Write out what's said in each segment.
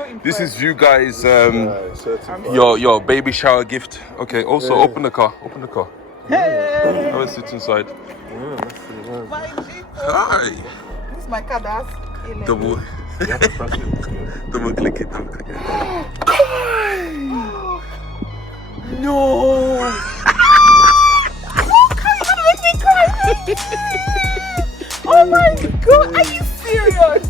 so impressed. This is you guys, your baby shower gift. Okay, also open the car. Open the car. Hey. Have a sit inside. My G. Hi. This is my car. That's Double. Double click it. Double click it. No. make me cry. Oh my God, are you serious?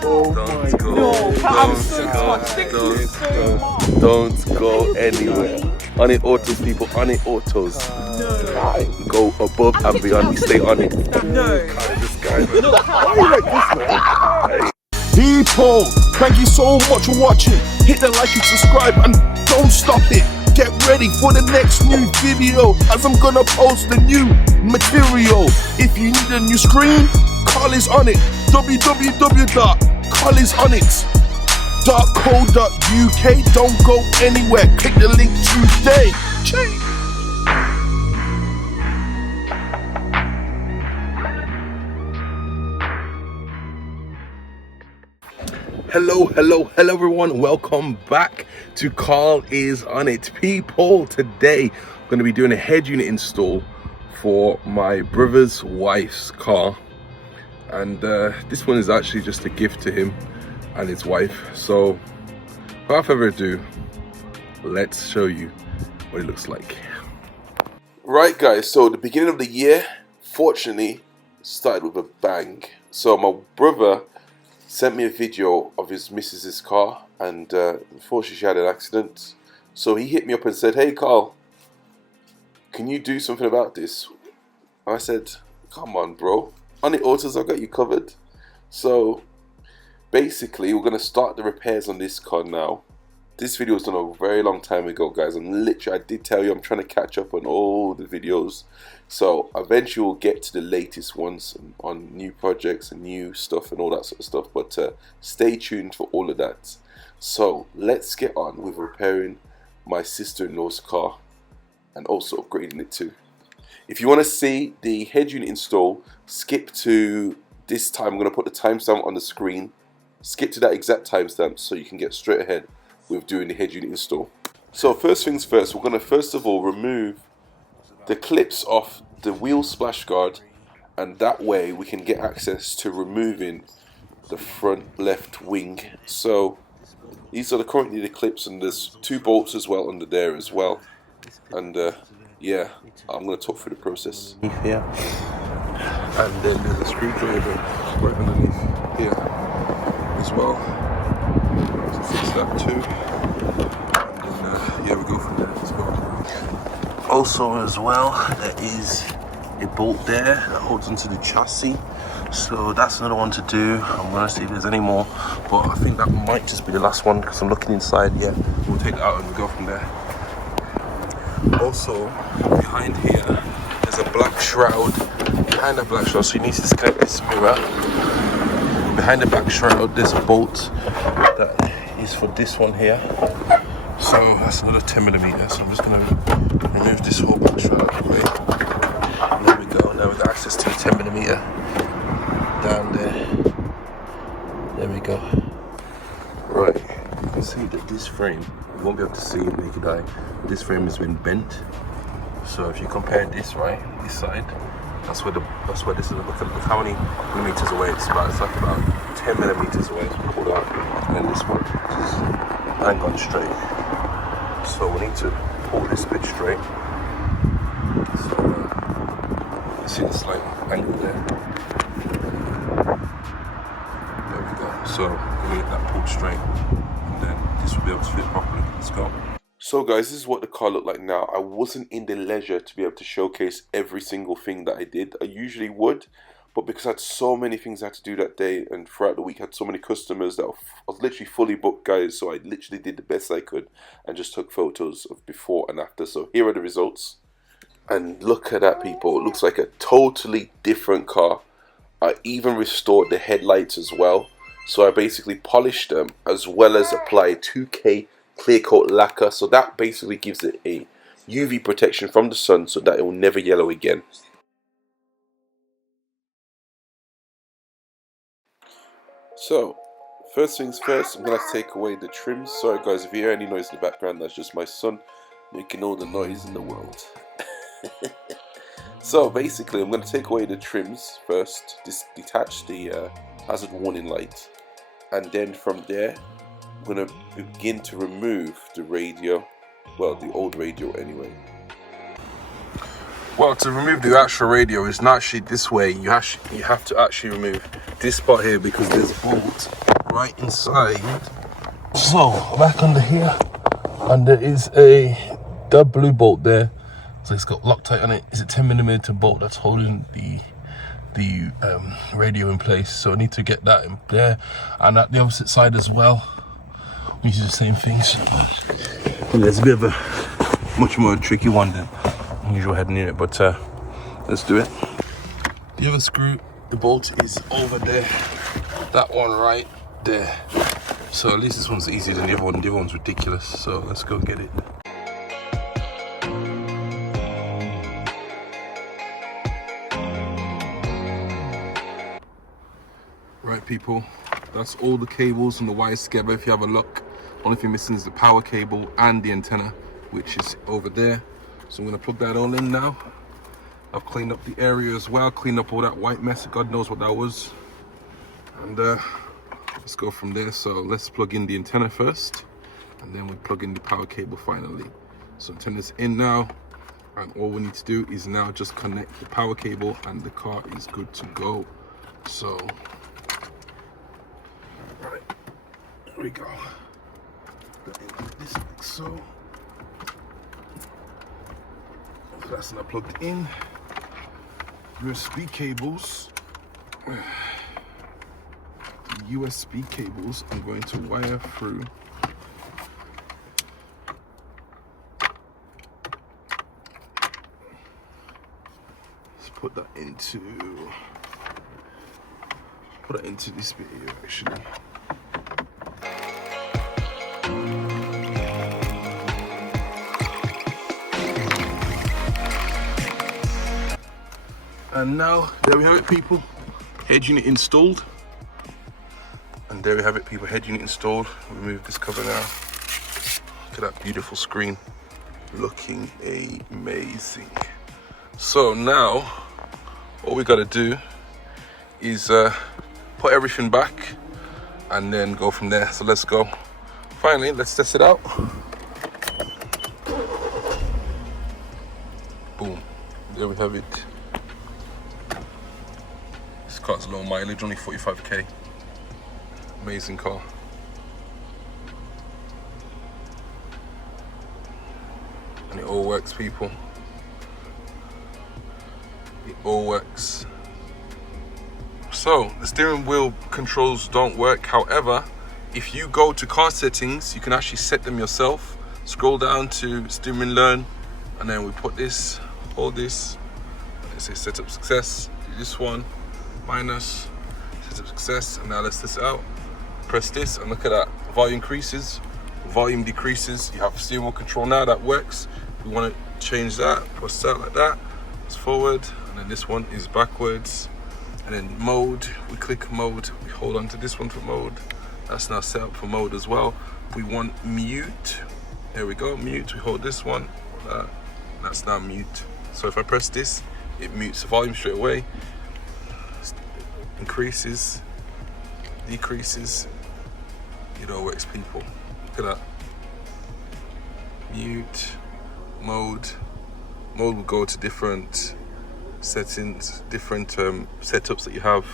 Don't go. No, I'm Don't so go. touched. Thank you so much. Don't go anywhere. ONIT Autos, people. ONIT Autos. No. Go above and beyond. We stay on it. No. This guy. Why are you like this, man? People, thank you so much for watching. Hit the like and subscribe and don't stop it. Get ready for the next new video as I'm gonna post the new material. If you need a new screen, Carl is on it. www.carlisonit.co.uk. Don't go anywhere. Click the link today. Hello everyone, welcome back to Carl is on it. People, today I'm going to be doing a head unit install for my brother's wife's car, and this one is actually just a gift to him and his wife. So without further ado, let's show you what it looks like. Right guys, so the beginning of the year fortunately started with a bang. So my brother sent me a video of his missus's car, and unfortunately she had an accident. So he hit me up and said, "Hey Carl, can you do something about this?" I said, "Come on bro, ONIT Autos, I've got you covered." So basically we're going to start the repairs on this car now. This video was done a very long time ago guys, and literally I did tell you I'm trying to catch up on all the videos. So eventually we'll get to the latest ones on new projects and new stuff and all that sort of stuff, but stay tuned for all of that. So let's get on with repairing my sister-in-law's car and also upgrading it too. If you want to see the head unit install, skip to this time. I'm going to put the timestamp on the screen. Skip to that exact timestamp so you can get straight ahead with doing the head unit install. So first things first, we're going to first of all remove the clips off the wheel splash guard, and that way we can get access to removing the front left wing. So these are currently the clips, and there's 2 bolts as well under there as well. And yeah, I'm going to talk through the process. Here, and then there's a screwdriver right underneath here as well to fix that too. And then yeah, we go from there as well. Also as well, there is a bolt there that holds onto the chassis, so that's another one to do. I'm gonna see if there's any more, but I think that might just be the last one because I'm looking inside. Yeah, we'll take it out and we'll go from there. Also behind here there's a black shroud. Behind the black shroud, so you need to disconnect this mirror. Behind the black shroud there's a bolt that is for this one here. So that's another 10mm, so I'm just going to remove this whole black shroud out of the way. And there we go, now we've got access to a 10mm down there. There we go. Right, you can see that this frame, you won't be able to see in the naked eye, this frame has been bent. So if you compare this, right, this side, that's where this is. Look how many millimeters away it's about. It's like about 10mm away, it's pulled out. And then this one is hang on straight. So we need to pull this bit straight. So you see the slight angle there. There we go. So we get that pulled straight, and then this will be able to fit properly. Let's go. So guys, this is what the car looked like now. I wasn't in the leisure to be able to showcase every single thing that I did. I usually would, but because I had so many things I had to do that day, and throughout the week I had so many customers that I was literally fully booked guys, so I literally did the best I could and just took photos of before and after. So here are the results, and look at that people, it looks like a totally different car. I even restored the headlights as well, so I basically polished them as well as applied 2K clear coat lacquer, so that basically gives it a UV protection from the sun so that it will never yellow again. So, first things first, I'm going to take away the trims. Sorry guys, if you hear any noise in the background, that's just my son making all the noise in the world. So basically, I'm going to take away the trims first, detach the hazard warning light, and then from there, I'm going to begin to remove the radio, well, the old radio anyway. Well, to remove the actual radio is not actually this way. You have to actually remove this part here because there's a bolt right inside. So back under here, and there is the blue bolt there. So it's got Loctite on it. It's a 10mm bolt that's holding the radio in place. So I need to get that in there, and at the opposite side as well. We do the same thing. So there's a bit of a much more tricky one than usual Headunit, but let's do it. The other screw, the bolt is over there. That one right there. So at least this one's easier than the other one. The other one's ridiculous. So let's go get it. Right people, that's all the cables and the wires together. If you have a look, only thing missing is the power cable and the antenna, which is over there. So I'm going to plug that all in now. I've cleaned up the area as well, cleaned up all that white mess, God knows what that was. And let's go from there. So let's plug in the antenna first, and then we plug in the power cable finally. So antenna's in now, and all we need to do is now just connect the power cable and the car is good to go. So, right, there we go. This like so. That's now plugged in. USB cables. The USB cables I'm going to wire through. Let's put that into this bit here actually. And now, there we have it people, Headunit installed. And there we have it people, Headunit installed. Remove this cover now. Look at that beautiful screen, looking amazing. So now, all we gotta do is put everything back and then go from there. So let's go. Finally, let's test it out. Boom, there we have it. Car's low mileage, only 45k. Amazing car. And it all works people. It all works. So the steering wheel controls don't work. However, if you go to car settings, you can actually set them yourself. Scroll down to steering learn, and then we put this, hold this, and it says setup success. Do this one. Minus, setup success, and now let's test it out. Press this and look at that. Volume increases, volume decreases. You have steering wheel control now, that works. We want to change that, press that like that. It's forward, and then this one is backwards. And then mode, we click mode, we hold on to this one for mode. That's now set up for mode as well. We want mute, there we go, mute. We hold this one, that's now mute. So if I press this, it mutes the volume straight away. Increases, decreases, it all works people. Look at that. Mute, mode will go to different settings, different setups that you have.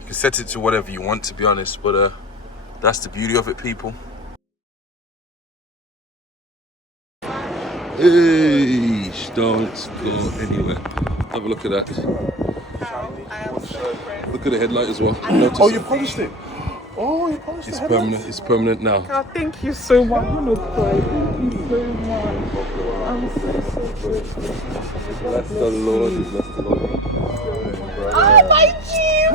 You can set it to whatever you want, to be honest, but that's the beauty of it people. Hey, don't go anywhere. Have a look at that. Look at the headlight as well. Oh, you polished it? Oh, you polished it. It's permanent. It's permanent now. God, thank you so much. I'm gonna cry. Thank you so much. I'm so grateful. Bless the Lord. Bless the Lord. Oh, my Jeep!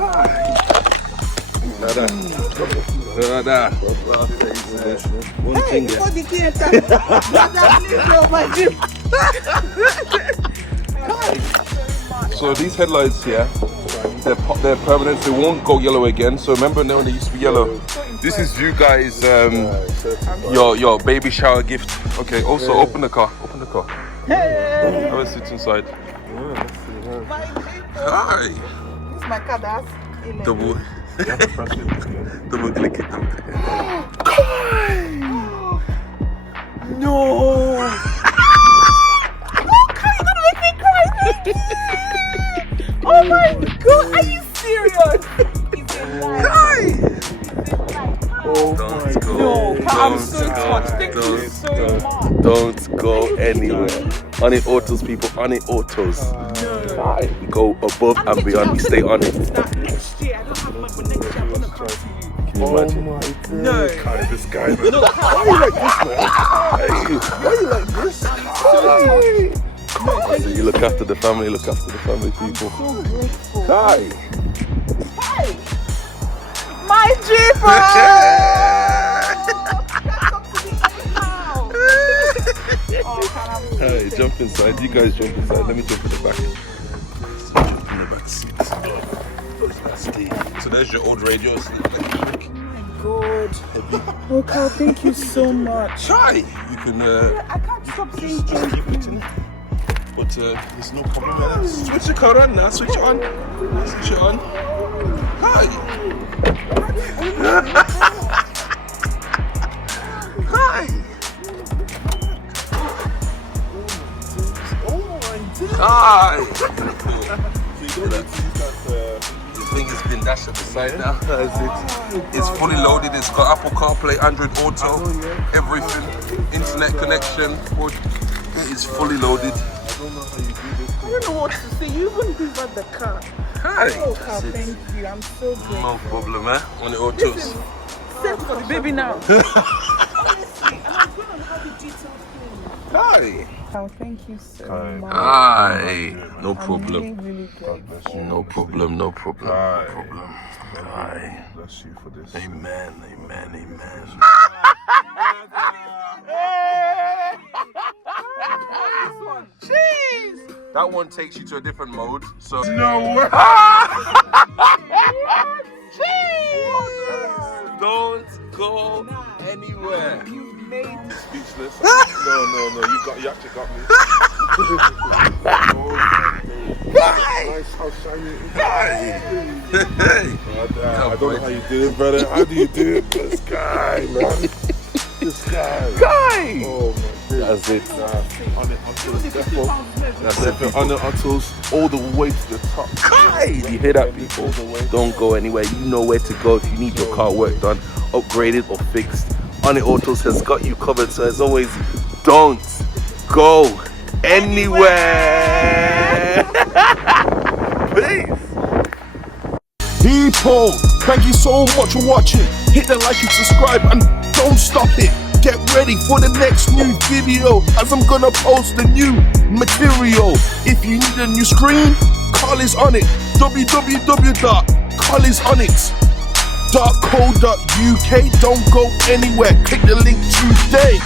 One Hey, finger. bodykits! My Jeep! So these headlights here, they're permanent, so they won't go yellow again. So remember now when they used to be yellow. This is you guys, your baby shower gift. Okay, also open the car. Open the car. Hey! Have a sit inside. My people. Hi. This is my car, that's 11. Double. Double click it. No. Oh my god, are you serious? Don't go. No, I'm so touched. Thank you so much. Don't go anywhere. ONIT Autos, people. ONIT Autos. We go above and beyond. We stay on it. Next year, I don't have money, but next year I'm gonna come to you. Can you imagine? No. This guy, man. No, Why are you like this, man? Why are you like this? So you look after the family, people. so grateful. Hi. Hey! My jeeper! Hey, jump inside. You guys jump inside. Let me jump in the back. Jump in the back seat. So there's your old radio. God. Oh, Carl, thank you so much. Hi. You can. I can't stop saying thank you. But there's no problem. Switch the car on now. Switch it on. Switch it on. Hi. Hi. Hi. The thing has been dashed at the side now. It's fully loaded. It's got Apple CarPlay, Android Auto, everything. Internet connection. It is fully loaded. I don't know what to say. You even delivered the car. Hi. Oh, Carl, thank you. I'm so grateful. No problem, eh? ONIT Autos. Set for the baby now. Honestly, and I'm going to have a detailed thing. Hi. Carl, thank you so much. Hi. No I'm problem. really grateful. No problem. No problem. Hi. No problem. Hi. Bless you for this. Amen. Amen. Amen. Jeez. That one takes you to a different mode. So No way. Jeez. Don't go anywhere. You made me. Speechless. No. You actually got me. Nice how shiny it is. Hey. I don't know how you do it, brother. How do you do it? This guy, man. This guy. Guy. Oh my goodness. That's it. On it, That's it. on the Uttles, all the way to the top. Guy. You hear that, people? Don't go anywhere. You know where to go if you need your car work done, upgraded or fixed. ONIT Autos has got you covered. So as always, don't go anywhere. Peace. People, thank you so much for watching. Hit the like and subscribe and don't stop it. Get ready for the next new video as I'm gonna post the new material. If you need a new screen, Carl is on it. www.carlisonit.co.uk. Don't go anywhere. Click the link today.